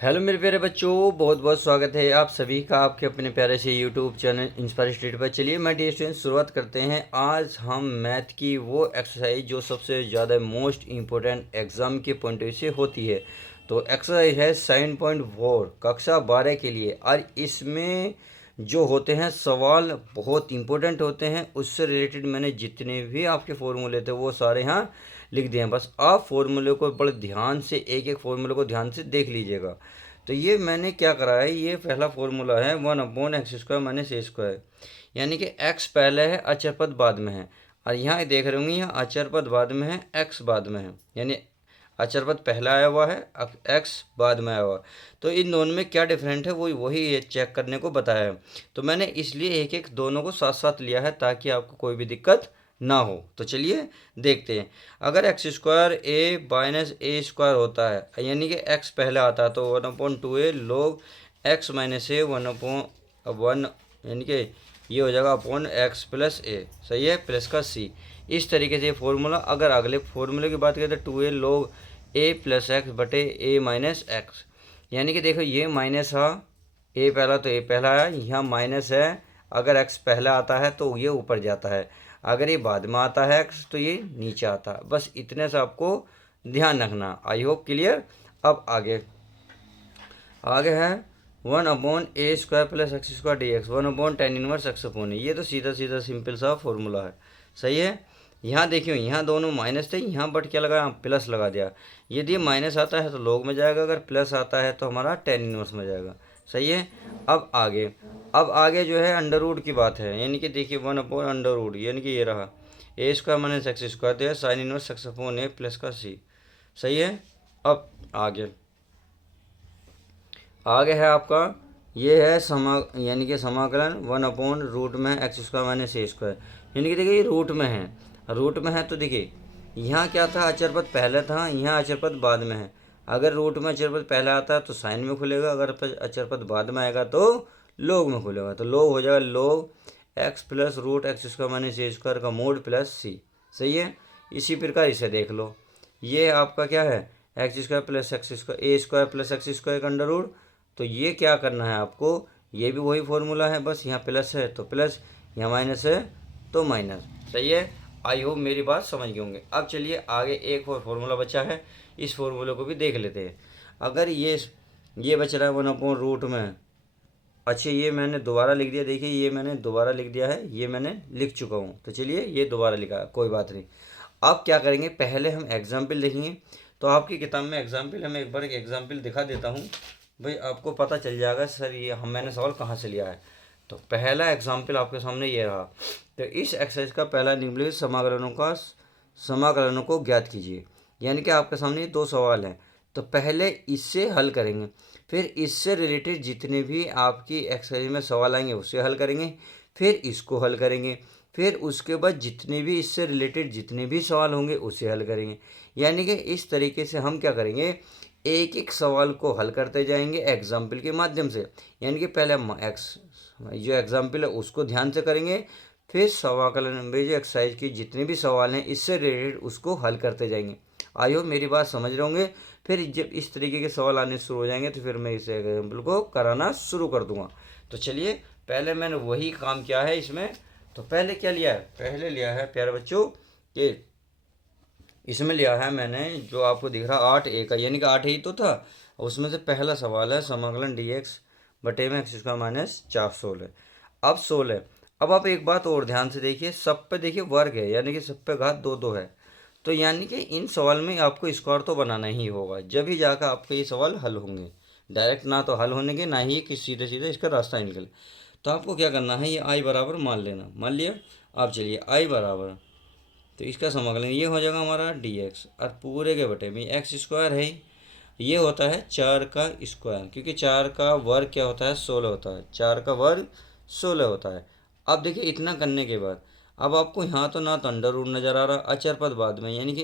Hello मेरे प्यारे बच्चों, बहुत बहुत स्वागत है आप सभी का आपके अपने प्यारे से यूट्यूब चैनल इंस्पायर स्टडी पर। चलिए मैं डियर स्टूडेंट शुरुआत करते हैं। आज हम मैथ की वो एक्सरसाइज जो सबसे ज़्यादा मोस्ट इम्पोर्टेंट एग्ज़ाम के पॉइंट ऑफ व्यू से होती है। तो एक्सरसाइज है 7.4 कक्षा 12 के लिए। और इसमें जो होते हैं सवाल बहुत इंपॉर्टेंट होते हैं। उससे रिलेटेड मैंने जितने भी आपके फॉर्मूले थे वो सारे यहाँ लिख दिए हैं। बस आप फॉर्मूले को बड़े ध्यान से एक एक फॉर्मूले को ध्यान से देख लीजिएगा। तो ये मैंने क्या करा है, ये पहला फॉर्मूला है 1/x² - a², यानी कि x पहले है, अचर पद बाद में है। और यहाँ देख रहे होंगे, यहाँ अचर पद बाद में है, x बाद में है, यानी अचर पद पहला आया हुआ है, x बाद में आया हुआ। तो इन दोनों में क्या डिफरेंट है वही ये चेक करने को बताया है। तो मैंने इसलिए एक एक दोनों को साथ साथ लिया है ताकि आपको कोई भी दिक्कत ना हो। तो चलिए देखते हैं। अगर x² a - a² होता है, यानी कि x पहले आता है, तो 1/2a log x - a 1/1, यानी कि ये हो जाएगा अपॉन x + a। सही है, प्लस का c। इस तरीके से फॉर्मूला। अगर अगले फॉर्मूले की बात करें तो 2a log a + x बटे a - x, यानी कि देखो ये माइनस है, a पहला तो a पहला है, यहाँ माइनस है। अगर x पहला आता है तो ये ऊपर जाता है, अगर ये बाद में आता है x तो ये नीचे आता है। बस इतने से आपको ध्यान रखना। I hope clear. अब आगे आगे है 1/a² + x² dx 1/tan−1 x/a। ये तो सीधा सीधा सिंपल सा फॉर्मूला है। सही है। यहाँ देखियो, यहाँ दोनों माइनस थे, यहाँ बट क्या लगा, प्लस लगा दिया। यदि माइनस आता है तो log में जाएगा, अगर प्लस आता है तो हमारा tan−1 में जाएगा। सही है। अब आगे जो है अंडर रूट की बात है, यानी कि देखिए 1/√, यानी कि ये रहा a² - x² दिया sin−1 x/a प्लस का c। सही है। अब आगे है आपका, ये है यानी कि समाकलन 1/√में x² - a², यानी कि देखिए ये रूट में है। रूट में है तो देखिए यहाँ क्या था, अचर पद पहले था, यहाँ अचर पद बाद में है। अगर रूट में अचर पद पहले आता है तो साइन में खुलेगा, अगर अचर पद बाद में आएगा तो लोग में खुलेगा। तो लोग हो जाएगा log x + √x² - a² का मोड प्लस c। सही है। इसी प्रकार इसे देख लो, ये आपका क्या है, x² + x² a² + x² का अंडर रूट। तो ये क्या करना है आपको, ये भी वही फॉर्मूला है, बस यहाँ प्लस है तो प्लस, यहाँ माइनस है तो माइनस। सही है। आई होप मेरी बात समझ गए होंगे। अब चलिए आगे एक और फॉर्मूला बचा है, इस फॉर्मूले को भी देख लेते हैं। अगर ये बच रहा है 1/√, में अच्छा ये मैंने दोबारा लिख दिया। देखिए ये मैंने दोबारा लिख दिया है, ये मैंने लिख चुका हूँ, तो चलिए ये दोबारा लिखा, कोई बात नहीं। अब क्या करेंगे, पहले हम एग्जाम्पल देखेंगे। तो आपकी किताब में एग्जाम्पल, हम एक बार एक एग्जाम्पल दिखा देता हूँ, भाई आपको पता चल जाएगा सर ये मैंने सवाल कहाँ से लिया है। तो पहला एग्जाम्पल आपके सामने ये रहा। तो इस एक्सरसाइज का पहला निम्नलिखित समाकलनों को ज्ञात कीजिए। यानी कि आपके सामने दो सवाल हैं, तो पहले इससे हल करेंगे, फिर इससे रिलेटेड जितने भी आपकी एक्सरसाइज में सवाल आएंगे उससे हल करेंगे, फिर इसको हल करेंगे, फिर उसके बाद जितने भी इससे रिलेटेड जितने भी सवाल होंगे उसे हल करेंगे। यानी कि इस तरीके से हम क्या करेंगे, एक एक सवाल को हल करते जाएंगे एग्जाम्पल के माध्यम से। यानी कि पहले हम जो एग्जाम्पल है उसको ध्यान से करेंगे, फिर समाकलन में जो एक्सरसाइज की जितने भी सवाल हैं इससे रिलेटेड उसको हल करते जाएंगे। आई होप मेरी बात समझ रहे होंगे। फिर जब इस तरीके के सवाल आने शुरू हो जाएंगे तो फिर मैं इस एग्जाम्पल को कराना शुरू कर दूंगा। तो चलिए पहले मैंने वही काम किया है इसमें। तो पहले क्या लिया है, पहले लिया है प्यारे बच्चों कि इसमें लिया है मैंने जो आपको दिख रहा 8a का, यानी कि 8a ही तो था। उसमें से पहला सवाल है समाकलन dx बटे में x² - 4 16। अब 16। अब आप एक बात और ध्यान से देखिए, सब पे देखिए वर्ग है, यानी कि सब पे घात 2 2 है। तो यानी कि इन सवाल में आपको स्क्वायर तो बनाना ही होगा, जब ही जाकर आपके ये सवाल हल होंगे। डायरेक्ट ना तो हल होने के, ना ही कि सीधे सीधे इसका रास्ता निकले। तो आपको क्या करना है, ये i बराबर मान लेना, मान लिया। अब चलिए i बराबर, तो इसका समाकलन ये हो जाएगा हमारा dx, और पूरे के बटे में x² है, ये होता है 4 का स्क्वायर, क्योंकि 4 का वर्ग क्या होता है, 16 होता है। 4 का वर्ग 16 होता है। अब देखिए इतना करने के बाद अब आपको यहाँ तो ना तो अंडर रूट नज़र आ रहा, अचर पद बाद में, यानी कि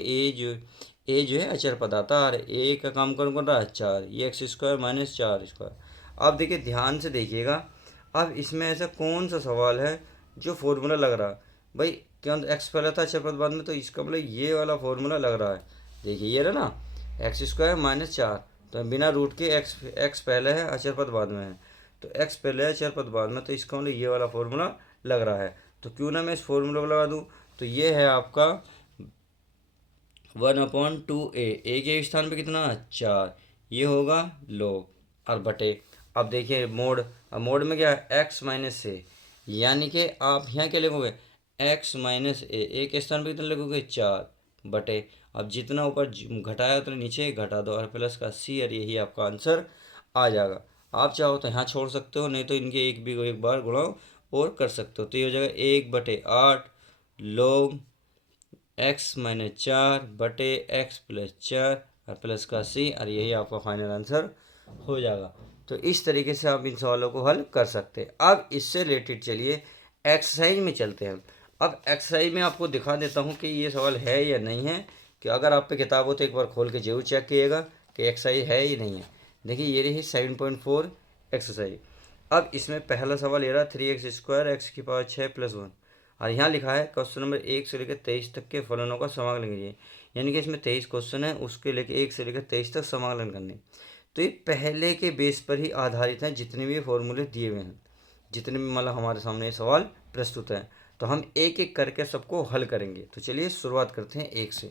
ए जो है अचर पद आता है, और ए का काम कौन कर रहा है 4, ये x² - 4²। अब देखिए ध्यान से देखिएगा, अब इसमें ऐसा कौन सा सवाल है जो फॉर्मूला लग रहा, भाई क्यों एक्स पहला था अचर पद बाद में, तो इसका मतलब ये वाला फॉर्मूला लग रहा है। देखिए ये रहा ना x² - 4, तो बिना रूट के एक्स पहले है, अचर पद बाद में है। तो एक्स पहले है, अचर पद बाद में, तो इसका मतलब ये वाला फॉर्मूला लग रहा है। तो क्यों ना मैं इस फॉर्मूला को लगा दूँ। तो ये है आपका 1/2 ए के स्थान पे कितना 4, ये होगा लोग और बटे। अब देखिए मोड, अब मोड में क्या है एक्स माइनस ए, यानी कि आप यहाँ क्या लिखोगे एक्स माइनस ए के स्थान पे कितना लिखोगे 4 बटे। अब जितना ऊपर घटाया उतना नीचे घटा दो और प्लस का सी, और यही आपका आंसर आ जाएगा। आप चाहो तो यहाँ छोड़ सकते हो, नहीं तो इनके एक बार गुणा और कर सकते हो। तो ये हो जाएगा 1/8 लोग एक्स माइनस 4 बटे एक्स प्लस 4 और प्लस का सी, और यही आपका फाइनल आंसर हो जाएगा। तो इस तरीके से आप इन सवालों को हल कर सकते हैं। अब इससे रिलेटेड चलिए एक्सरसाइज में चलते हैं। अब एक्सरसाइज में आपको दिखा देता हूँ कि ये सवाल है या नहीं है, कि अगर आप पे किताब हो तो एक बार खोल के जरूर चेक कीजिएगा कि एक्सरसाइज है या नहीं है। देखिए ये रही 7.4 एक्सरसाइज। अब इसमें पहला सवाल ये रहा 3x² x⁻6+1, और यहाँ लिखा है क्वेश्चन नंबर 1 से लेकर 23 तक के फलनों का समाकलन कीजिए। यानी कि इसमें 23 क्वेश्चन है, उसके लेकर 1 से लेकर 23 तक समाकलन करने। तो ये पहले के बेस पर ही आधारित हैं, जितने भी फॉर्मूले दिए हुए हैं, जितने भी मतलब हमारे सामने ये सवाल प्रस्तुत है। तो हम एक एक करके सबको हल करेंगे। तो चलिए शुरुआत करते हैं एक से।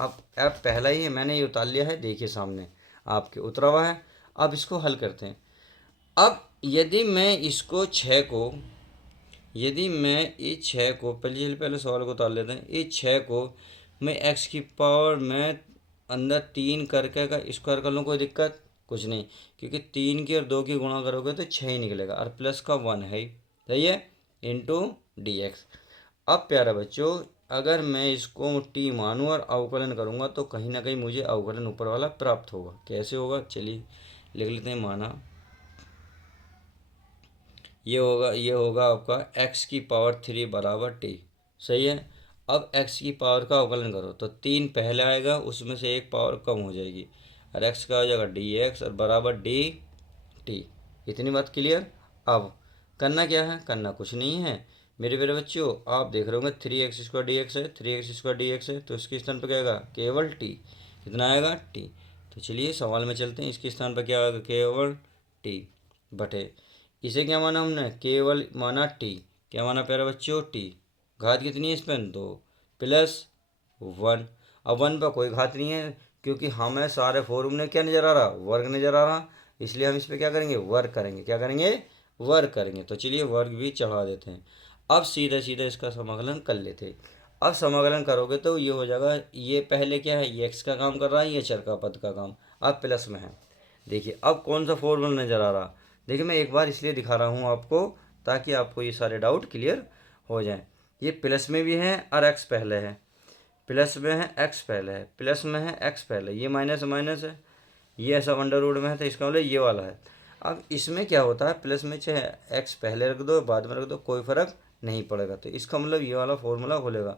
अब पहला ही है, मैंने ये उतार लिया है, देखिए सामने आपके उतरा हुआ है। अब इसको हल करते हैं। अब यदि मैं इसको 6 को, यदि मैं इस 6 को पहले सवाल को उतार लेते हैं। इस 6 को मैं एक्स की पावर में अंदर 3 करके का स्क्वायर कर लूँ, कोई दिक्कत कुछ नहीं, क्योंकि 3 की और 2 की गुणा करोगे तो 6 ही निकलेगा, और प्लस का 1 है, सही है, इंटू डी एक्स। अब प्यारा बच्चों, अगर मैं इसको टी मानूँ और अवकलन करूँगा तो कहीं ना कहीं मुझे अवकलन ऊपर वाला प्राप्त होगा। कैसे होगा, चलिए लिख लेते हैं। माना ये होगा आपका x की पावर 3 बराबर टी, सही है। अब x की पावर का अवकलन करो तो 3 पहले आएगा, उसमें से एक पावर कम हो जाएगी, और x का हो जाएगा dx और बराबर डी टी। इतनी बात क्लियर। अब करना क्या है, करना कुछ नहीं है मेरे प्यारे बच्चों। आप देख रहे होंगे 3x² dx है, 3x² dx है, तो इसके स्थान पर क्या आएगा केवल t। कितना आएगा t। तो चलिए सवाल में चलते हैं। इसके स्थान पर क्या आएगा केवल t बटे, इसे क्या माना हमने केवल माना टी। क्या माना प्यारे बच्चों टी। घात कितनी है इसमें 2 प्लस 1। अब 1 पर कोई घात नहीं है, क्योंकि हमें सारे फॉर्मूले क्या नज़र आ रहा वर्ग नज़र आ रहा, इसलिए हम इस पर क्या करेंगे वर्ग करेंगे। क्या करेंगे वर्ग करेंगे। तो चलिए वर्ग भी चढ़ा देते हैं। अब सीधा सीधा इसका समाकलन कर लेते हैं। अब समाकलन करोगे तो ये हो जाएगा, ये पहले क्या है ये एक्स का काम कर रहा है, ये चर का पद का काम अब प्लस में है। देखिए अब कौन सा फॉर्मूला नज़र आ रहा, देखिए मैं एक बार इसलिए दिखा रहा हूँ आपको ताकि आपको ये सारे डाउट क्लियर हो जाएं। ये प्लस में भी है और एक्स पहले है, प्लस में है एक्स पहले है, प्लस में है एक्स पहले, ये माइनस माइनस है, ये ऐसा अंडर रूट में है, तो इसका मतलब ये वाला है। अब इसमें क्या होता है प्लस में चाहे एक्स पहले रख दो बाद में रख दो कोई फ़र्क नहीं पड़ेगा। तो इसका मतलब ये वाला फॉर्मूला खुलेगा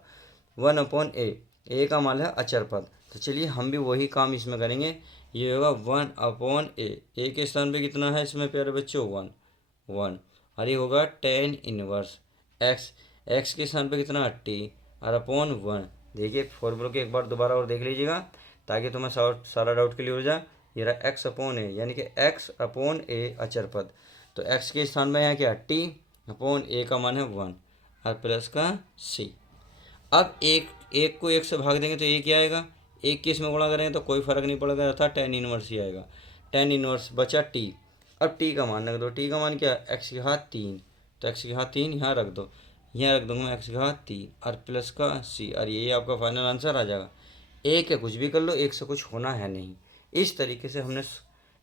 1/a, ए का मान है अचर पद। तो चलिए हम भी वही काम इसमें करेंगे। ये होगा 1/a, ए के स्थान पे कितना है इसमें प्यारे बच्चों 1 और ये होगा tan इनवर्स एक्स, एक्स के स्थान पे कितना टी और अपॉन 1। देखिए फॉर्मूला के एक बार दोबारा और देख लीजिएगा ताकि तुम्हें सारा डाउट क्लियर हो जाए। ये रहा x/a, यानी कि x/a अचर पद। तो x के स्थान में यहाँ क्या t अपॉन a का मान है 1 और प्लस का c। अब एक एक को एक से भाग देंगे तो एक ही आएगा, एक के इसमें गुणा करेंगे तो कोई फर्क नहीं पड़ेगा, अर्थात tan इनवर्स ही आएगा। tan इनवर्स बचा t। अब t का मान रख दो, t का मान क्या है x की घात 3, तो x की घात 3 यहाँ रख दो, यहाँ रख दूंगा मैं x की घात 3 और प्लस का c, और यही आपका फाइनल आंसर आ जाएगा। एक है कुछ भी कर लो, एक से कुछ होना है नहीं। इस तरीके से हमने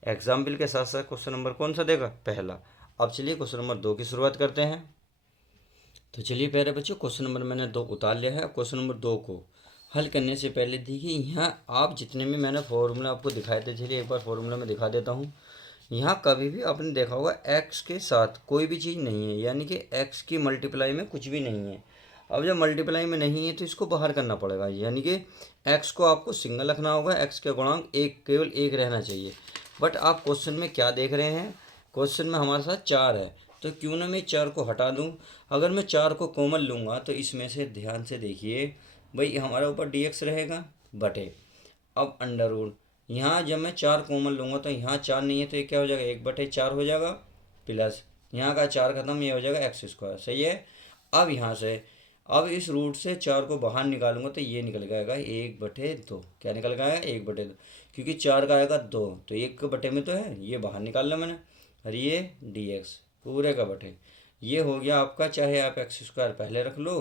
एग्जाम्पल के साथ साथ क्वेश्चन नंबर कौन सा देगा पहला। अब चलिए क्वेश्चन नंबर 2 की शुरुआत करते हैं। तो चलिए प्यारे बच्चों क्वेश्चन नंबर मैंने 2 उतार लिया है। क्वेश्चन नंबर 2 को हल करने से पहले देखिए यहाँ आप जितने भी मैंने फॉर्मूला आपको दिखाए थे, चलिए एक बार फॉर्मूला में दिखा देता हूँ। यहाँ कभी भी आपने देखा होगा एक्स के साथ कोई भी चीज़ नहीं है, यानी कि एक्स की मल्टीप्लाई में कुछ भी नहीं है। अब जब मल्टीप्लाई में नहीं है तो इसको बाहर करना पड़ेगा, यानी कि एक्स को आपको सिंगल रखना होगा, एक्स के गुणांक एक केवल एक रहना चाहिए। बट आप क्वेश्चन में क्या देख रहे हैं, क्वेश्चन में हमारे साथ 4 है, तो क्यों ना मैं 4 को हटा दूं। अगर मैं 4 को कॉमन लूँगा तो इसमें से ध्यान से देखिए भाई हमारा ऊपर dx रहेगा बटे, अब अंडर रूट यहाँ जब मैं 4 कॉमन लूँगा तो यहाँ 4 नहीं है तो ये क्या हो जाएगा, 1/4 हो जाएगा, प्लस यहाँ का 4 खत्म, ये हो जाएगा एक्स स्क्वायर। सही है। अब यहाँ से, अब इस रूट से 4 को बाहर निकालूंगा तो ये निकल जाएगा 1/2। क्या निकल गया, 1/2, क्योंकि 4 का आएगा 2 तो 1/2 में तो है, ये बाहर निकालना मैंने। और ये dx पूरे का बटे, ये हो गया आपका। चाहे आप एक्स स्क्वायर पहले रख लो,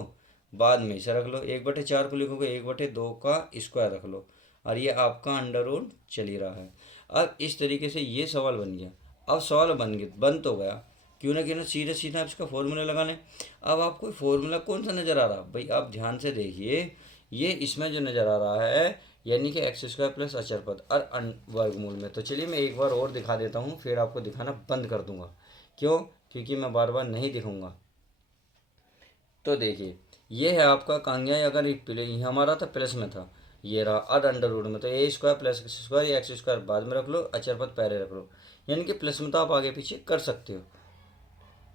बाद में इसे रख लो, 1/4 को लिखोगे 1/2 का स्क्वायर रख लो, और ये आपका अंडर रूट चल ही रहा है। अब इस तरीके से ये सवाल बन गया। अब सवाल बन तो गया, क्यों ना सीधे सीधा आप इसका फॉर्मूला लगा लें। अब आपको फॉर्मूला कौन सा नज़र आ रहा भाई, आप ध्यान से देखिए, ये इसमें जो नज़र आ रहा है यानी कि एक्स स्क्वायर प्लस अचर पद और वर्गमूल में। तो चलिए मैं एक बार और दिखा देता हूँ, फिर आपको दिखाना बंद कर दूंगा। क्यों, क्योंकि मैं बार बार नहीं दिखाऊंगा। तो देखिए, ये है आपका कांग्या, अगर ये हमारा था प्लस में था, ये रहा अड अंडर रूट में, तो ए स्क्वायर प्लस एक्स स्क्वायर, या एक्स स्क्वायर बाद में रख लो, अचर पद पहले रख लो, यानी कि प्लस में तो आप आगे पीछे कर सकते हो।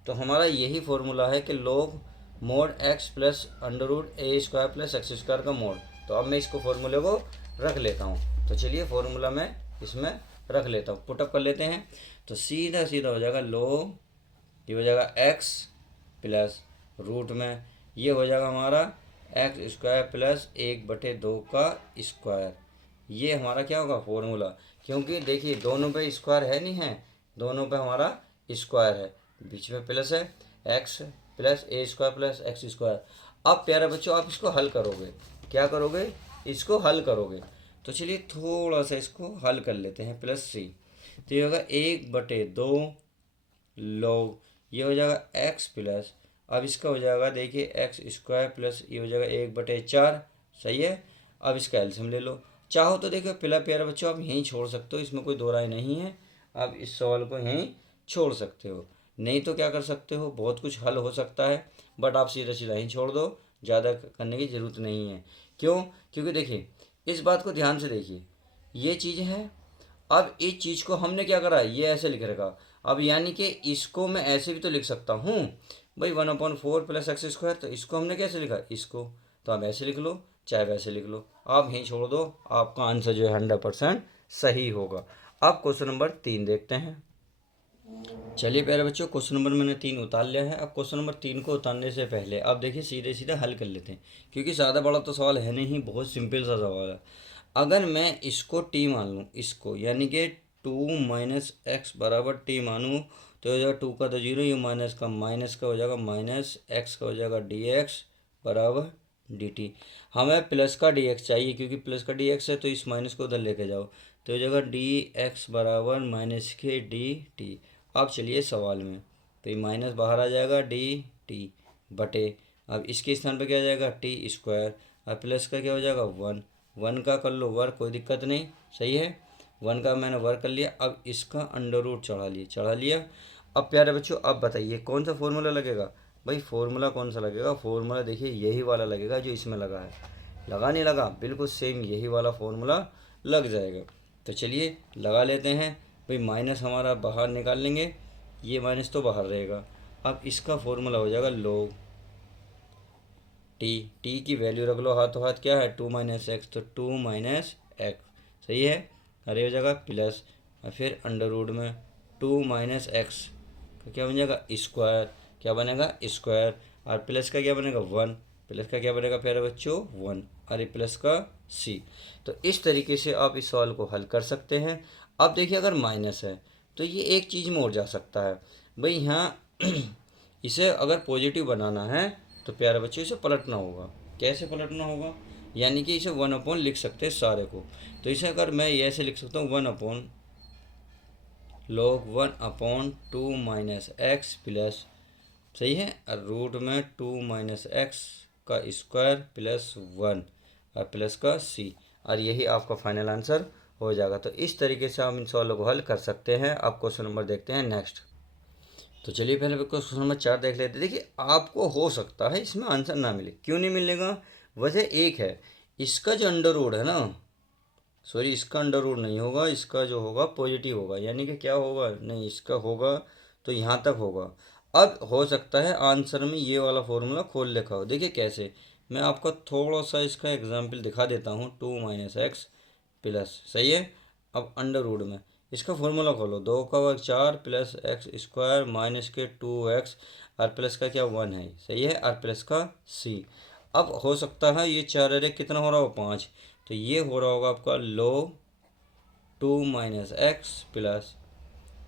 तो हमारा यही फॉर्मूला है कि log mod x plus under root A square plus x square का मोड। तो अब मैं इसको फॉर्मूले को रख लेता हूँ। तो चलिए फॉर्मूला मैं इसमें रख लेता हूँ, पुटअप कर लेते हैं। तो सीधा सीधा हो जाएगा लॉग, ये हो जाएगा एक्स प्लस रूट में, ये हो जाएगा हमारा एक्स स्क्वायर प्लस 1/2 का स्क्वायर। ये हमारा क्या होगा फॉर्मूला, क्योंकि देखिए दोनों पे स्क्वायर है नहीं है, दोनों पे हमारा स्क्वायर है, बीच में प्लस है, एक्स प्लस ए स्क्वायर प्लस एक्स स्क्वायर। अब प्यारे बच्चों आप इसको हल करोगे, क्या करोगे, इसको हल करोगे। तो चलिए थोड़ा सा इसको हल कर लेते हैं, प्लस सी, तो ये होगा 1/2 लॉग, ये हो जाएगा एक्स प्लस, अब इसका हो जाएगा देखिए एक्स स्क्वायर प्लस ये हो जाएगा 1/4। सही है। अब इसका एल्सियम ले लो, चाहो तो देखो पहला प्यारा बच्चों आप यहीं छोड़ सकते हो, इसमें कोई दो राय नहीं है, आप इस सवाल को यहीं छोड़ सकते हो। नहीं तो क्या कर सकते हो, बहुत कुछ हल हो सकता है, बट आप सीधा सीधा यहीं छोड़ दो, ज़्यादा करने की ज़रूरत नहीं है। क्यों, क्योंकि देखिए इस बात को ध्यान से देखिए, ये चीज़ है, अब इस चीज़ को हमने क्या करा, ये ऐसे लिख रखा। अब यानी कि इसको मैं ऐसे भी तो लिख सकता हूँ भाई, 1/4 प्लस एक्स स्क्वायर, तो इसको हमने कैसे लिखा, इसको तो आप ऐसे लिख लो चाहे वैसे लिख लो, आप यहीं छोड़ दो, आपका आंसर जो है 100% सही होगा। अब क्वेश्चन नंबर 3 देखते हैं। चलिए प्यारे बच्चों, क्वेश्चन नंबर मैंने 3 उतार लिया है। अब क्वेश्चन नंबर 3 को उतारने से पहले आप देखिए सीधे सीधे हल कर लेते हैं, क्योंकि ज़्यादा बड़ा तो सवाल है नहीं, बहुत सिंपल सा सवाल है। अगर मैं इसको टी मान लूँ, इसको यानी कि 2 माइनस एक्स बराबर टी मानूँ, तो हो जाएगा 2 का तो 0, ये माइनस का हो जाएगा माइनस एक्स का हो जाएगा डी एक्स बराबर डी टी। हमें प्लस का डी एक्स चाहिए, क्योंकि प्लस का डी एक्स है तो इस माइनस को उधर लेके जाओ, तो हो जाएगा डी एक्स बराबर माइनस के डी टी। अब चलिए सवाल में, तो ये माइनस बाहर आ जाएगा डी टी बटे, अब इसके स्थान पर क्या आ जाएगा टी स्क्वायर, और प्लस का क्या हो जाएगा 1, 1 का कर लो वर्क, कोई दिक्कत नहीं। सही है, 1 का मैंने वर्क कर लिया, अब इसका अंडर रूट चढ़ा लिया। अब प्यारे बच्चों अब बताइए कौन सा फॉर्मूला लगेगा, भाई फॉर्मूला कौन सा लगेगा, फॉर्मूला देखिए यही वाला लगेगा जो इसमें लगा है, लगा नहीं लगा, बिल्कुल सेम यही वाला फॉर्मूला लग जाएगा। तो चलिए लगा लेते हैं भाई, माइनस हमारा बाहर निकाल लेंगे, ये माइनस तो बाहर रहेगा। अब इसका फॉर्मूला हो जाएगा log टी की वैल्यू रख लो हाथों हाथ, क्या है 2 माइनस एक्स, तो 2 माइनस एक्स। सही है, अरे हो जाएगा प्लस, और फिर अंडर रूट में 2 माइनस एक्स का क्या बन जाएगा स्क्वायर, क्या बनेगा स्क्वायर, और प्लस का क्या बनेगा 1, प्लस का क्या बनेगा प्यारे बच्चों 1, और प्लस का सी। तो इस तरीके से आप इस सवाल को हल कर सकते हैं। अब देखिए अगर माइनस है तो ये एक चीज़ में और जा सकता है भाई, यहाँ इसे अगर पॉजिटिव बनाना है तो प्यारे बच्चों इसे पलटना होगा। कैसे पलटना होगा, यानी कि इसे 1 लिख सकते हैं सारे को। तो इसे अगर मैं ये ऐसे लिख सकता हूँ 1 log 1/2 माइनस एक्स प्लस, सही है, और रूट में 2 माइनस एक्स का स्क्वायर प्लस 1 और प्लस का सी, और यही आपका फाइनल आंसर हो जाएगा। तो इस तरीके से हम इन सवालों को हल कर सकते हैं। अब क्वेश्चन नंबर देखते हैं नेक्स्ट। तो चलिए पहले क्वेश्चन नंबर 4 देख लेते हैं। देखिए आपको हो सकता है इसमें आंसर ना मिले, क्यों नहीं मिलेगा, वजह एक है, इसका जो अंडर रूट है ना, सॉरी इसका अंडर रूट नहीं होगा, इसका जो होगा पॉजिटिव होगा, यानी कि क्या होगा, नहीं इसका होगा तो यहाँ तक होगा। अब हो सकता है आंसर में ये वाला फॉर्मूला खोल लिखा हो, देखिए कैसे, मैं आपको थोड़ा सा इसका एग्जाम्पल दिखा देता हूँ। 2 माइनस एक्स प्लस, सही है, अब अंडर रूट में इसका फॉर्मूला खोलो, 2 का वर्ग 4 प्लस एक्स स्क्वायर माइनस के 2x, और प्लस का क्या 1 है, सही है, और प्लस का c। अब हो सकता है ये 4 अरे कितना हो रहा हो 5, तो ये हो रहा होगा आपका लो 2 माइनस एक्स प्लस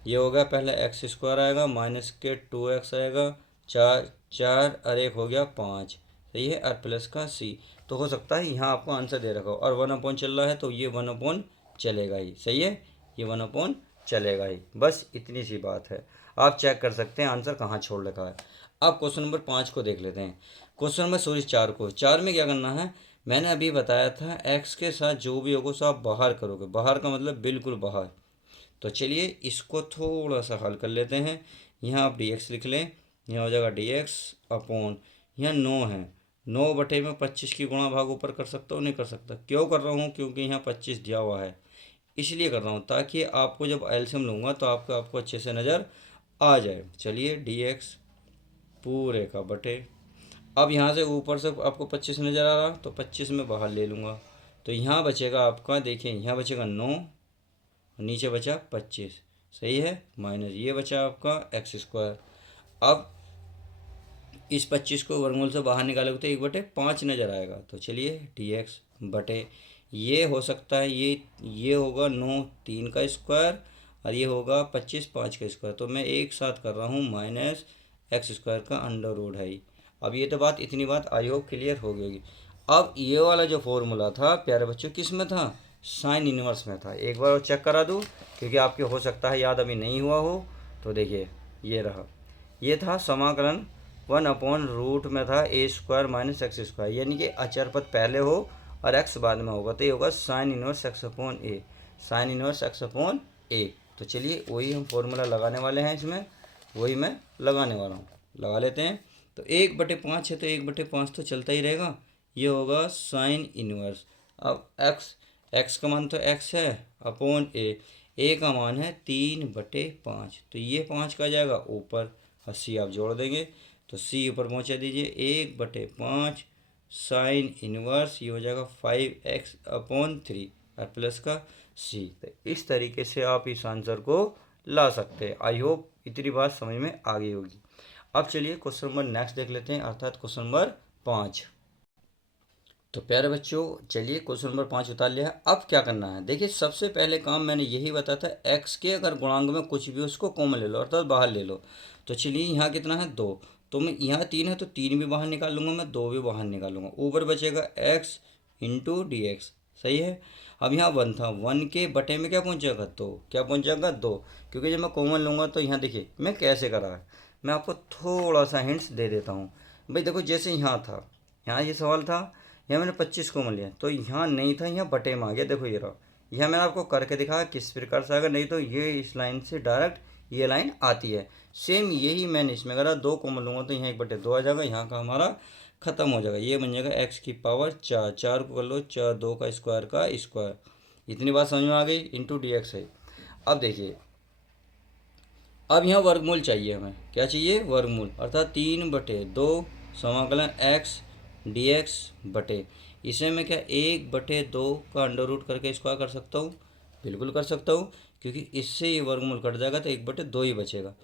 ये होगा पहले एक्स स्क्वायर आएगा माइनस के 2x आएगा, 4 और 1 हो गया 5, सही है, और प्लस का c। तो हो सकता है यहाँ आपको आंसर दे रखा हो और 1 अपॉन चल रहा है तो ये 1 अपॉन चलेगा ही, सही है, ये 1 अपॉन चलेगा ही। बस इतनी सी बात है, आप चेक कर सकते हैं आंसर कहाँ छोड़ रखा है। अब क्वेश्चन नंबर 5 को देख लेते हैं। क्वेश्चन नंबर 4 को 4 में क्या करना है, मैंने अभी बताया था एक्स के साथ जो भी होगा सो आप बाहर करोगे, बाहर का मतलब बिल्कुल बाहर। तो चलिए इसको थोड़ा सा हल कर लेते हैं। यहाँ आप dx लिख लें, यहाँ हो जाएगा dx अपॉन, यहाँ 9 है, 9/25 की गुणा भाग ऊपर कर सकता हूँ, नहीं कर सकता, क्यों कर रहा हूँ, क्योंकि यहाँ 25 दिया हुआ है इसलिए कर रहा हूँ, ताकि आपको जब एलसीएम लूँगा तो आपको अच्छे से नज़र आ जाए। चलिए dx पूरे का बटे, अब यहाँ से ऊपर से आपको 25 नज़र आ रहा तो 25 में बाहर ले लूँगा, तो यहाँ बचेगा आपका, देखिए यहाँ बचेगा 9, नीचे बचा 25, सही है, माइनस ये बचा आपका एक्स स्क्वायर। अब इस 25 को वर्गमूल से बाहर निकालोगे तो 1/5 नज़र आएगा, तो चलिए dx बटे, ये हो सकता है ये होगा 9 3 का स्क्वायर और ये होगा 25 5 का स्क्वायर, तो मैं एक साथ कर रहा हूँ माइनस एक्स स्क्वायर का अंडर रूट है ही। अब ये तो बात, इतनी बात आई होप क्लियर हो गई होगी। अब ये वाला जो फॉर्मूला था प्यारे बच्चों किस में था, साइन इनवर्स में था। एक बार और चेक करा दूँ क्योंकि आपके हो सकता है याद अभी नहीं हुआ हो, तो देखिए ये रहा, ये था समाकलन 1/रूट में था ए स्क्वायर माइनस एक्स स्क्वायर, यानी कि अचर पद पहले हो और एक्स बाद में होगा, तो ये होगा साइन इनवर्स एक्स अपॉन ए, साइन इनवर्स एक्स अपॉन ए। तो चलिए वही हम फॉर्मूला लगाने वाले हैं इसमें, वही मैं लगाने वाला हूँ, लगा लेते हैं। तो 1/5 है तो 1/5 तो चलता ही रहेगा, ये होगा साइन इनवर्स। अब एक्स का मान तो एक्स है अपॉन ए का मान है 3/5, तो ये 5 का जाएगा ऊपर, 80 आप जोड़ देंगे तो सी ऊपर पहुंचा दीजिए, 1/5 साइन इनवर्स, ये हो जाएगा 5x/3 और प्लस का सी। तो इस तरीके से आप इस आंसर को ला सकते हैं। आई होप इतनी बात समझ में आ गई होगी। अब चलिए क्वेश्चन नंबर नेक्स्ट देख लेते हैं, अर्थात क्वेश्चन नंबर 5। तो प्यारे बच्चों चलिए क्वेश्चन नंबर 5 उतार लिया है। अब क्या करना है, देखिए सबसे पहले काम मैंने यही बताया था, एक्स के अगर गुणांक में कुछ भी उसको कॉमन ले लो अर्थात बाहर ले लो। तो चलिए यहाँ कितना है 2, तो मैं यहाँ 3 है तो 3 भी बाहर निकाल लूँगा, मैं 2 भी बाहर निकालूंगा, ऊपर बचेगा x इंटू डी एक्स, सही है। अब यहाँ 1 था, 1 के बटे में क्या पहुँच जाएगा 2, क्या पहुँच जाएगा 2, क्योंकि जब मैं कॉमन लूँगा तो यहाँ देखिए मैं कैसे करा है, मैं आपको थोड़ा सा हिंट्स दे देता हूँ। भाई देखो जैसे यहाँ था, यहाँ ये सवाल था, यहाँ मैंने 25 कॉमन लिया तो यहाँ नहीं था, यहाँ बटे में आ गया, देखो ये रहा, यहाँ मैंने आपको करके दिखाया किस प्रकार से आएगा, नहीं तो ये इस लाइन से डायरेक्ट ये लाइन आती है। सेम यही मैंने इसमें करा, 2 कॉमन लूँगा तो यहाँ 1/2 आ जाएगा, यहाँ का हमारा खत्म हो जाएगा, ये बन जाएगा x की पावर 4, 4 को कर लो 4, 2 का स्क्वायर। इतनी बात समझ में आ गई, इंटू डी एक्स है। अब देखिए अब यहाँ वर्गमूल चाहिए, हमें क्या चाहिए, वर्गमूल, अर्थात 3/2 समाकलन x dx बटे, इसे मैं क्या 1/2 का अंडर रूट करके स्क्वायर कर सकता हूँ, बिल्कुल कर सकता हूँ, क्योंकि इससे ये वर्गमूल कट जाएगा तो 1/2 ही बचेगा।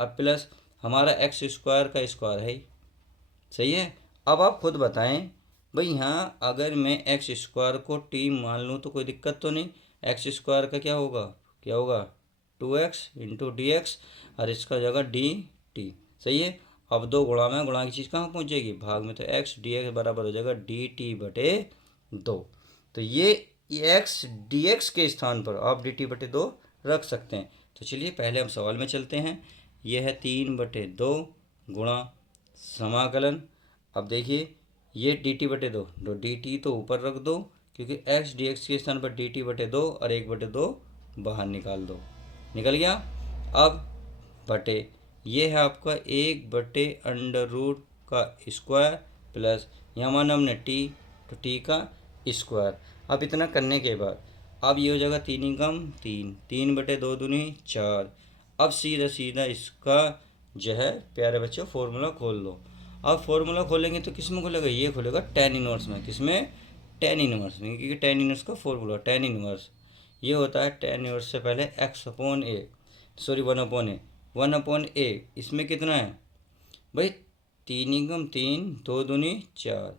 अब प्लस हमारा एक्स स्क्वायर का स्क्वायर है ही, सही है। अब आप खुद बताएं भाई, यहाँ अगर मैं एक्स स्क्वायर को टी मान लूँ तो कोई दिक्कत तो नहीं, एक्स स्क्वायर का क्या होगा 2x इंटू डी एक्स, और इसका जगह डी टी, सही है। अब 2 गुणा में, गुणा की चीज़ कहाँ पहुँच जाएगी भाग में, तो x dx बराबर हो जाएगा dt/2। तो ये x dx के स्थान पर आप dt/2 रख सकते हैं। तो चलिए पहले हम सवाल में चलते हैं, ये है 3/2 गुणा समाकलन, अब देखिए ये dt/2, तो dt तो ऊपर रख दो क्योंकि x dx के स्थान पर dt/2 और 1/2 बाहर निकाल दो, निकल गया। अब बटे ये है आपका 1/√, का स्क्वायर प्लस यहाँ माना हमने t, तो t का स्क्वायर। अब इतना करने के बाद अब ये हो जाएगा 3 कम 3, 3/2 दूनी 4। अब सीधा सीधा इसका जो है प्यारे बच्चों फॉर्मूला खोल लो। अब फॉर्मूला खोलेंगे तो किस में खुलेगा, ये खुलेगा tan इनवर्स में, किस में, tan इनवर्स में, क्योंकि tan इनवर्स का फॉर्मूला tan इनवर्स, ये होता है टेन इनवर्स से पहले एक्स अपॉन ए, सॉरी 1/a, 1/a। इसमें कितना है भाई, 3 × 3 2 दूनी 4।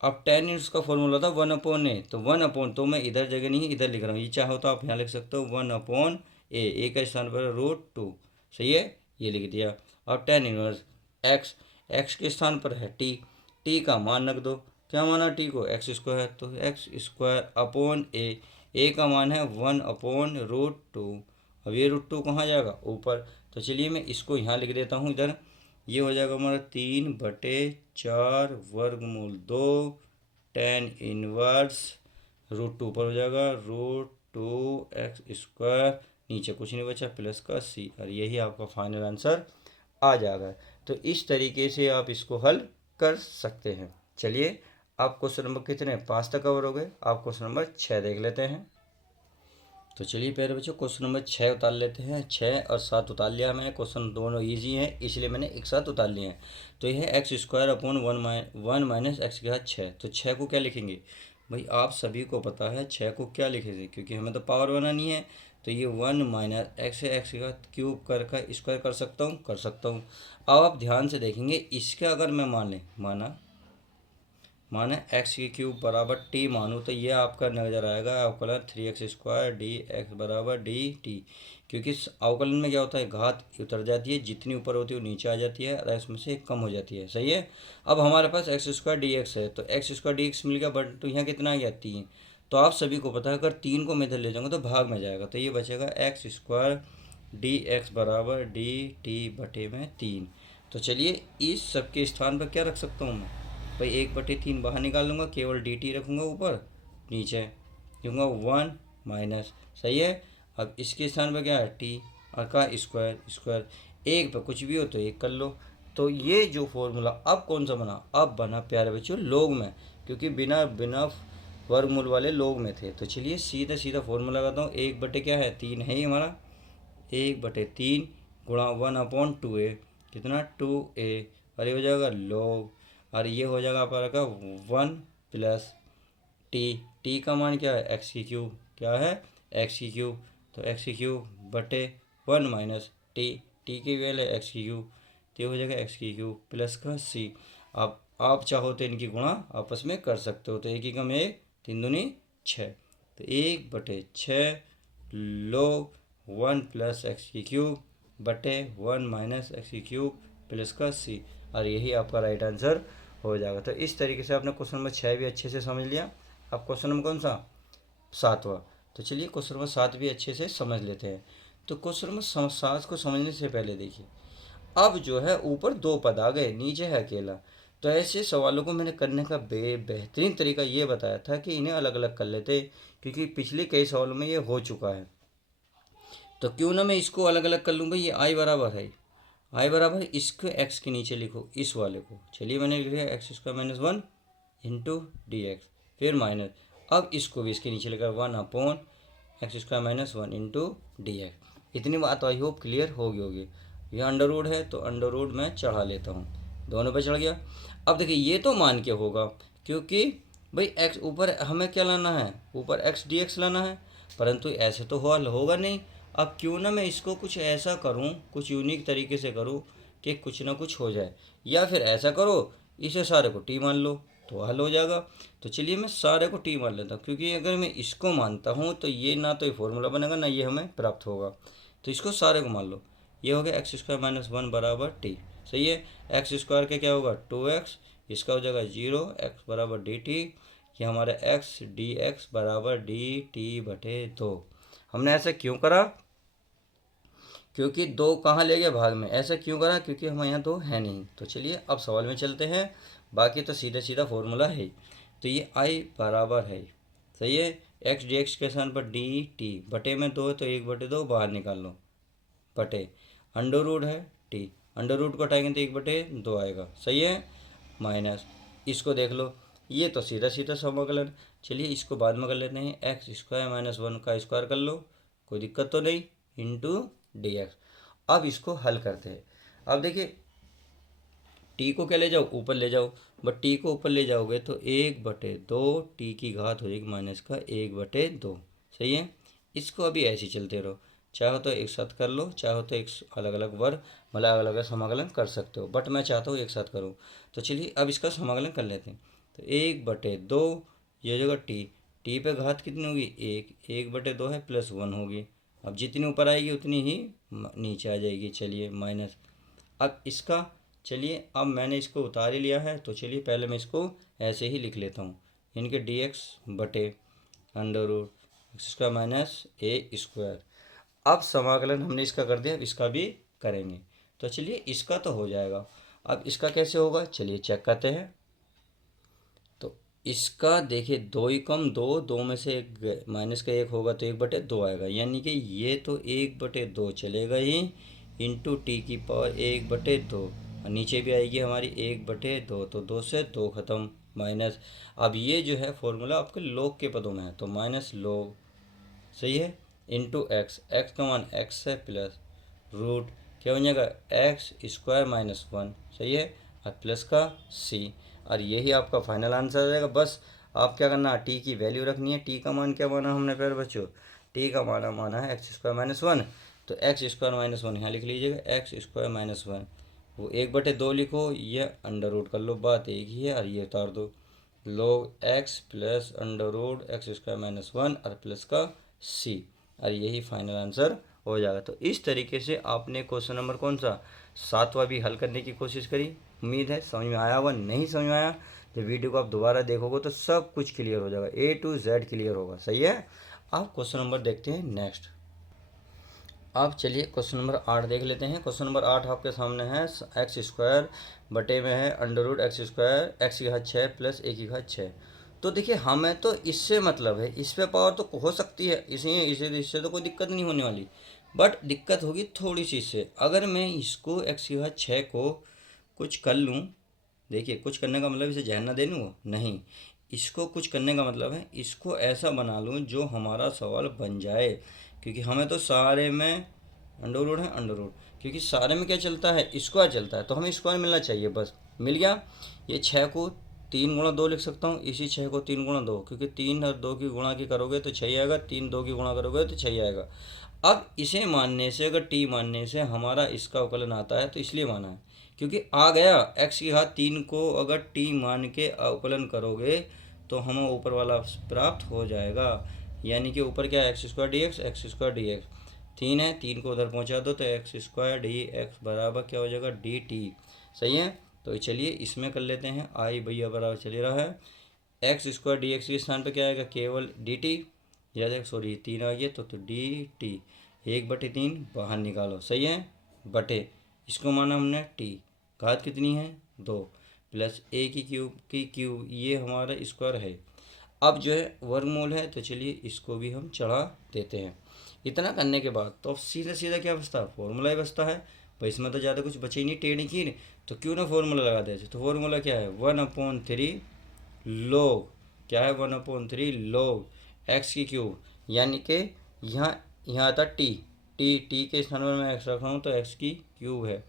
अब टेन इनवर्स का फॉर्मूला था 1/a, तो 1/, तो मैं इधर जगह नहीं इधर लिख रहा हूँ, ये चाहो तो आप यहाँ लिख सकते हो 1/a, ए का स्थान पर √2, सही है, ये लिख दिया। अब टेन इनवर्स एक्स, एक्स के स्थान पर है टी, टी का मान रख दो, क्या माना टी को, x², तो x²/a, ए का मान है 1/√2। अब ये √2 कहाँ जाएगा, ऊपर, तो चलिए मैं इसको यहाँ लिख देता हूँ इधर। ये हो जाएगा हमारा 3/4 वर्गमूल 2 टेन इनवर्स √2 पर हो जाएगा √2x², नीचे कुछ नहीं बचा प्लस का c, और यही आपका फाइनल आंसर आ जाएगा। तो इस तरीके से आप इसको हल कर सकते हैं। चलिए आप क्वेश्चन नंबर कितने 5 तक कवर हो गए, आप क्वेश्चन नंबर 6 देख लेते हैं। तो चलिए पहले बच्चों क्वेश्चन नंबर 6 उतार लेते हैं। 6 और 7 उतार लिया मैंने, क्वेश्चन दोनों इजी हैं इसलिए मैंने एक साथ उतार लिए हैं। तो यह है x²/1 - 6, तो 6 को क्या लिखेंगे भाई, आप सभी को पता है 6 को क्या लिखेंगे, क्योंकि हमें तो पावर बनानी है। तो ये 1 - x है, x का क्यूब कर स्क्वायर कर सकता हूँ। अब आप ध्यान से देखेंगे, इसका अगर मैं माना x³ बराबर t मानूँ, तो ये आपका नज़र आएगा अवकलन 3x² dx बराबर dt, क्योंकि अवकलन में क्या होता है, घात उतर जाती है, जितनी ऊपर होती है वो नीचे आ जाती है और इसमें से कम हो जाती है, सही है। अब हमारे पास x² dx है, तो x² dx मिल गया, बट तो यहाँ कितना आ गया 3। तो आप सभी को पता है अगर 3 को मैं इधर ले जाऊँगा तो भाग में जाएगा, तो ये बचेगा x² dx बराबर dt/3। तो चलिए इस सब के स्थान पर क्या रख सकता हूँ मैं भाई, 1/3 बाहर निकाल लूँगा, केवल dt रखूँगा, ऊपर नीचे दूंगा 1 माइनस, सही है। अब इसके स्थान पर क्या है t, और का स्क्वायर, एक पर कुछ भी हो तो एक कर लो। तो ये जो फॉर्मूला अब कौन सा बना, अब बना प्यारे बच्चों लोग में, क्योंकि बिना वर्गमूल वाले लोग में थे। तो चलिए सीधा सीधा फॉर्मूला लगाता हूँ, 1/3 है ही हमारा, 1/3 गुणा 1/2a, कितना 2a, और ये हो जाएगा लोग, और ये हो जाएगा आपका 1 प्लस टी का मान क्या है x³ क्या है x³, तो x³/1 माइनस टी की वैल्यू है x³, तो हो जाएगा x³ प्लस का c। अब आप चाहो तो इनकी गुणा आपस में कर सकते हो, तो एक ही कम 1 3 दूनी 6, तो 1/6 लोग 1 plus x³/1 minus x³ plus का c, और यही आपका राइट आंसर हो जाएगा। तो इस तरीके से आपने क्वेश्चन नंबर 6 भी अच्छे से समझ लिया। अब क्वेश्चन नंबर कौन सा 7वां, तो चलिए क्वेश्चन नंबर 7 भी अच्छे से समझ लेते हैं। तो क्वेश्चन नंबर 7 को समझने से पहले देखिए, अब जो है ऊपर 2 पद आ गए, नीचे है अकेला। तो ऐसे सवालों को मैंने करने का बेहतरीन तरीका ये बताया था कि इन्हें अलग अलग कर लेते, क्योंकि पिछले कई सवालों में ये हो चुका है। तो क्यों ना मैं इसको अलग अलग कर लूँ भाई, ये आई बराबर है, आई बराबर इसको एक्स के नीचे लिखो, इस वाले को, चलिए मैंने लिख लिया x² - 1 इंटू डी एक्स, फिर माइनस, अब इसको भी इसके नीचे लिखा 1/x² - 1 इंटू डी एक्स। इतनी बात आई होप क्लियर होगी। यह अंडर रूट है तो अंडर रूट मैं चढ़ा लेता हूँ, दोनों पे चढ़ गया। अब देखिए ये तो मान के होगा, क्योंकि भाई एक्स ऊपर हमें क्या लाना है, ऊपर x/dx लाना है, परंतु ऐसे तो हल होगा नहीं। अब क्यों ना मैं इसको कुछ ऐसा करूं, कुछ यूनिक तरीके से करूं कि कुछ ना कुछ हो जाए, या फिर ऐसा करो इसे सारे को टी मान लो तो हल हो जाएगा। तो चलिए मैं सारे को टी मान लेता हूँ, क्योंकि अगर मैं इसको मानता हूँ तो ये ना तो ये फॉर्मूला बनेगा ना ये हमें प्राप्त होगा। तो इसको सारे को मान लो, ये हो गया x² - 1 बराबर टी, सही है। x² का क्या होगा 2x, इसका हो जाएगा 0, x बराबर dt, ये हमारा x/dx बराबर dt/2। हमने ऐसा क्यों करा, क्योंकि 2 कहाँ ले गए भाग में, ऐसा क्यों करा, क्योंकि हम यहाँ 2 है नहीं। तो चलिए अब सवाल में चलते हैं, बाकी तो सीधा सीधा फॉर्मूला है। तो ये आई बराबर है, सही है, x/dx के स्थान पर dt, बटे में 2 तो 1/2 बाहर निकाल लो, बटे अंडर रूट है टी, अंडर रूट को हटाएंगे तो 1/2 आएगा, सही है, माइनस इसको देख लो, ये तो सीधा सीधा समाकलन। चलिए इसको बाद में कर लेते हैं, x² - 1 का स्क्वायर कर लो, कोई दिक्कत तो नहीं, इंटू डी एक्स। अब इसको हल करते हैं। अब देखिए टी को क्या ले जाओ, ऊपर ले जाओ, बट टी को ऊपर ले जाओगे तो 1/2 टी की घात हो जाएगी माइनस का 1/2, सही है। इसको अभी ऐसे ही चलते रहो, चाहो तो एक साथ कर लो, चाहो तो एक अलग अलग वर्ग मतलब अलग अलग समाकलन कर सकते हो, बट मैं चाहता हूँ एक साथ करूँ। तो चलिए अब इसका समाकलन कर लेते हैं। तो 1/2 ये जगह टी पे घात कितनी होगी, 1/2 है प्लस 1 होगी। अब जितनी ऊपर आएगी उतनी ही नीचे आ जाएगी। चलिए माइनस, अब इसका चलिए अब मैंने इसको उतार ही लिया है, तो चलिए पहले मैं इसको ऐसे ही लिख लेता हूँ, यानी कि dx/√x² माइनस a²। अब समाकलन हमने इसका कर दिया, अब इसका भी करेंगे। तो चलिए इसका तो हो जाएगा, अब इसका कैसे होगा चलिए चेक करते हैं। तो इसका देखिए 2 दो में से एक माइनस का 1 होगा तो 1/2 आएगा, यानी कि ये तो 1/2 चलेगा ही, इंटू टी की पावर 1/2, और नीचे भी आएगी हमारी 1/2, तो 2 से 2 खत्म माइनस। अब ये जो है फॉर्मूला आपके लॉग के पदों में है, तो माइनस लॉग, सही है, इंटू एक्स, एक्स का मान एक्स है प्लस रूट क्या बन जाएगा x² माइनस 1, सही है, और प्लस का c, और यही आपका फाइनल आंसर आ जाएगा। बस आप क्या करना है, टी की वैल्यू रखनी है। टी का मान क्या माना हमने प्यारे बच्चों, टी का माना है x² माइनस 1, तो x² माइनस 1 यहाँ लिख लीजिएगा, x² माइनस 1, वो 1/2 लिखो, ये अंडर रूट कर लो, बात एक ही है, और ये उतार दो, log x plus √x² minus 1 और प्लस का c, और यही फाइनल आंसर हो जाएगा। तो इस तरीके से आपने क्वेश्चन नंबर कौन सा 7वां भी हल करने की कोशिश करी। उम्मीद है समझ में आया होगा, नहीं समझ में आया तो वीडियो को आप दोबारा देखोगे तो सब कुछ क्लियर हो जाएगा, A to Z क्लियर होगा, सही है। आप क्वेश्चन नंबर देखते हैं नेक्स्ट। अब चलिए क्वेश्चन नंबर 8 देख लेते हैं। क्वेश्चन नंबर 8 आपके सामने है, x² बटे में है √x², x की घात 6 प्लस a की घात 6। तो देखिए हमें तो इससे मतलब है, इस पे पावर तो हो सकती है, इससे तो कोई दिक्कत नहीं होने वाली, बट दिक्कत होगी थोड़ी सी इससे। अगर मैं इसको x की घात 6 को कुछ कर लूँ, देखिए कुछ करने का मतलब इसे जहर ना दे लूँ, नहीं, इसको कुछ करने का मतलब है इसको ऐसा बना लूँ जो हमारा सवाल बन जाए, क्योंकि हमें तो सारे में अंडर रूट है, अंडर रूट, क्योंकि सारे में क्या चलता है, स्क्वायर चलता है, तो हमें स्क्वायर मिलना चाहिए, बस मिल गया। ये 6 को 3 × 2 लिख सकता हूँ, इसी 6 को 3 × 2, क्योंकि 3 और 2 की गुणा की करोगे तो 6 आएगा, 3 2 की गुणा करोगे तो 6 आएगा। अब इसे मानने से, अगर टी मानने से हमारा इसका अवकलन आता है, तो इसलिए माना है क्योंकि आ गया, x की घात 3 को अगर टी मान के अवकलन करोगे तो हमें ऊपर वाला प्राप्त हो जाएगा, यानी कि ऊपर क्या है x² dx, 3 है, 3 को उधर पहुंचा दो तो x² dx बराबर क्या हो जाएगा dt, सही है। तो चलिए इसमें कर लेते हैं, आई भैया बराबर चल रहा है, x² dx के स्थान पर क्या आएगा, केवल dt, याद है, सॉरी 3 आ गया, तो dt, 1/3 बाहर निकालो, सही है, बटे इसको माना हमने t, घात कितनी है 2, प्लस a की क्यूब, ये हमारा स्क्वायर है। अब जो है वर्गमूल है, तो चलिए इसको भी हम चढ़ा देते हैं। इतना करने के बाद तो अब सीधा सीधा क्या बचता है, फॉर्मूला ही बचता है भाई, इसमें तो ज़्यादा कुछ बचे ही नहीं, टेढ़ी खीर, तो क्यों ना फॉर्मूला लगा देते। तो फॉर्मूला क्या है, 1/3 log, क्या है 1/3 log x की क्यूब, यानी कि यहाँ आता टी के स्थान पर मैं x रख रहा हूँ तो x की क्यूब है,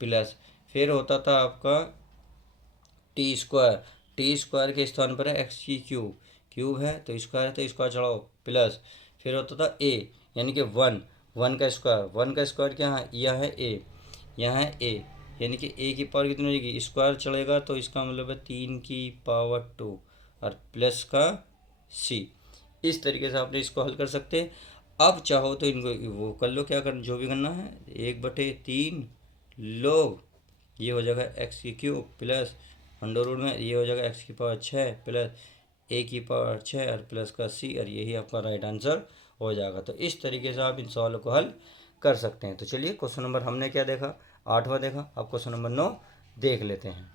प्लस फिर होता था आपका टी स्क्वायर के स्थान पर है एक्स की क्यूब है, तो स्क्वायर है तो स्क्वायर चढ़ाओ, प्लस फिर होता था ए, यानी कि 1 का स्क्वायर क्या है, यह है ए, यहाँ है ए, यानी कि ए की पावर कितनी हो जाएगी, स्क्वायर चढ़ेगा तो इसका मतलब है 3 की पावर 2 और प्लस का सी। इस तरीके से आपने इसको हल कर सकते हैं। अब चाहो तो इनको वो कर लो, क्या कर जो भी करना है, 1/3 लोग, ये हो जाएगा एक्स की क्यूब प्लस अंडर रूट में ये हो जाएगा एक्स की पावर 6 प्लस ए की पावर 6 और प्लस का सी, और यही आपका राइट आंसर हो जाएगा। तो इस तरीके से आप इन सवालों को हल कर सकते हैं। तो चलिए क्वेश्चन नंबर हमने क्या देखा, 8वां देखा, अब क्वेश्चन नंबर 9 देख लेते हैं।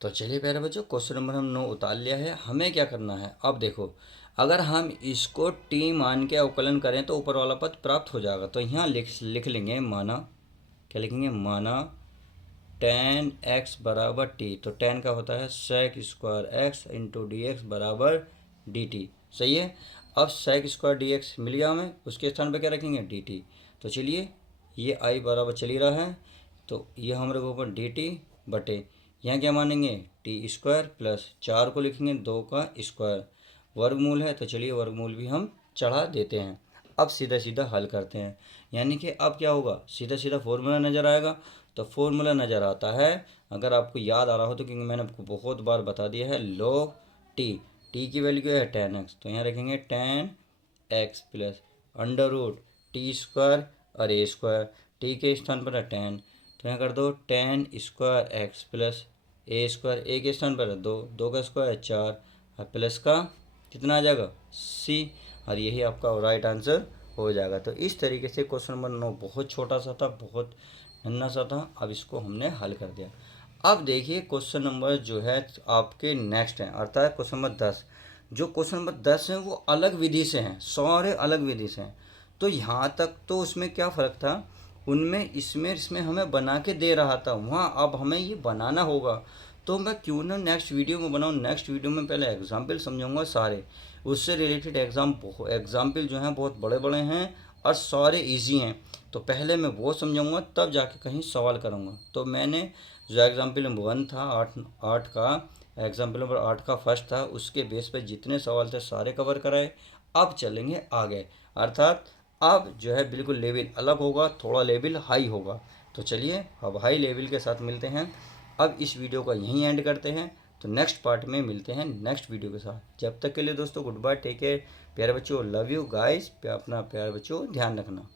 तो चलिए प्यारे बच्चों, क्वेश्चन नंबर हम 9 उतार लिया है। हमें क्या करना है, अब देखो अगर हम इसको टी मान के अवकलन करें तो ऊपर वाला पद प्राप्त हो जाएगा। तो यहाँ लिख लेंगे माना, क्या लिखेंगे, माना tan x बराबर टी, तो tan का होता है sec² x into D x बराबर डी टी, सही है। अब sec² dx मिल गया हमें, उसके स्थान पर क्या रखेंगे dt। तो चलिए ये i बराबर चल ही रहा है, तो ये हमारे ऊपर dt बटे यहाँ क्या मानेंगे t² प्लस 4 को लिखेंगे 2 का स्क्वायर, वर्गमूल है तो चलिए वर्गमूल भी हम चढ़ा देते हैं। अब सीधा सीधा हल करते हैं, यानी कि अब क्या होगा, सीधा सीधा फॉर्मूला नज़र आएगा। तो फॉर्मूला नज़र आता है, अगर आपको याद आ रहा हो तो, क्योंकि मैंने आपको बहुत बार बता दिया है, log टी, टी की वैल्यू क्या है 10x, तो यहाँ रखेंगे 10x plus under root T square और ए स्क्वायर, टी के स्थान पर है 10, तो यहाँ कर दो 10 स्क्वायर x प्लस ए स्क्वायर, ए के स्थान पर है 2, 2 का स्क्वायर है 4 और प्लस का कितना आ जाएगा c, और यही आपका राइट आंसर हो जाएगा। तो इस तरीके से क्वेश्चन नंबर 9 बहुत छोटा सा था, बहुत नन्हा सा था, अब इसको हमने हल कर दिया। अब देखिए क्वेश्चन नंबर जो है आपके नेक्स्ट हैं, अर्थात क्वेश्चन नंबर 10। जो क्वेश्चन नंबर 10 हैं वो अलग विधि से हैं, सारे अलग विधि से हैं। तो यहाँ तक तो उसमें क्या फ़र्क था, उनमें इसमें हमें बना के दे रहा था, वहाँ अब हमें ये बनाना होगा। तो मैं क्यों ना नेक्स्ट वीडियो में बनाऊँ, नेक्स्ट वीडियो में पहले एग्जाम्पल समझाऊंगा सारे, उससे रिलेटेड एग्जाम्पल जो हैं बहुत बड़े बड़े हैं और सारे इजी हैं। तो पहले मैं वो समझाऊंगा, तब जाके कहीं सवाल करूंगा। तो मैंने जो एग्जाम्पल नंबर 1 था, आठ का एग्जाम्पल नंबर 8 का फर्स्ट था, उसके बेस पे जितने सवाल थे सारे कवर कराए। अब चलेंगे आगे, अर्थात अब जो है बिल्कुल लेवल अलग होगा, थोड़ा लेवल हाई होगा। तो चलिए अब हाई लेवल के साथ मिलते हैं। अब इस वीडियो का यहीं एंड करते हैं, तो नेक्स्ट पार्ट में मिलते हैं नेक्स्ट वीडियो के साथ। जब तक के लिए दोस्तों गुड बाय, टेक केयर, प्यारे बच्चों, लव यू गाइस, अपना प्यारे बच्चों ध्यान रखना।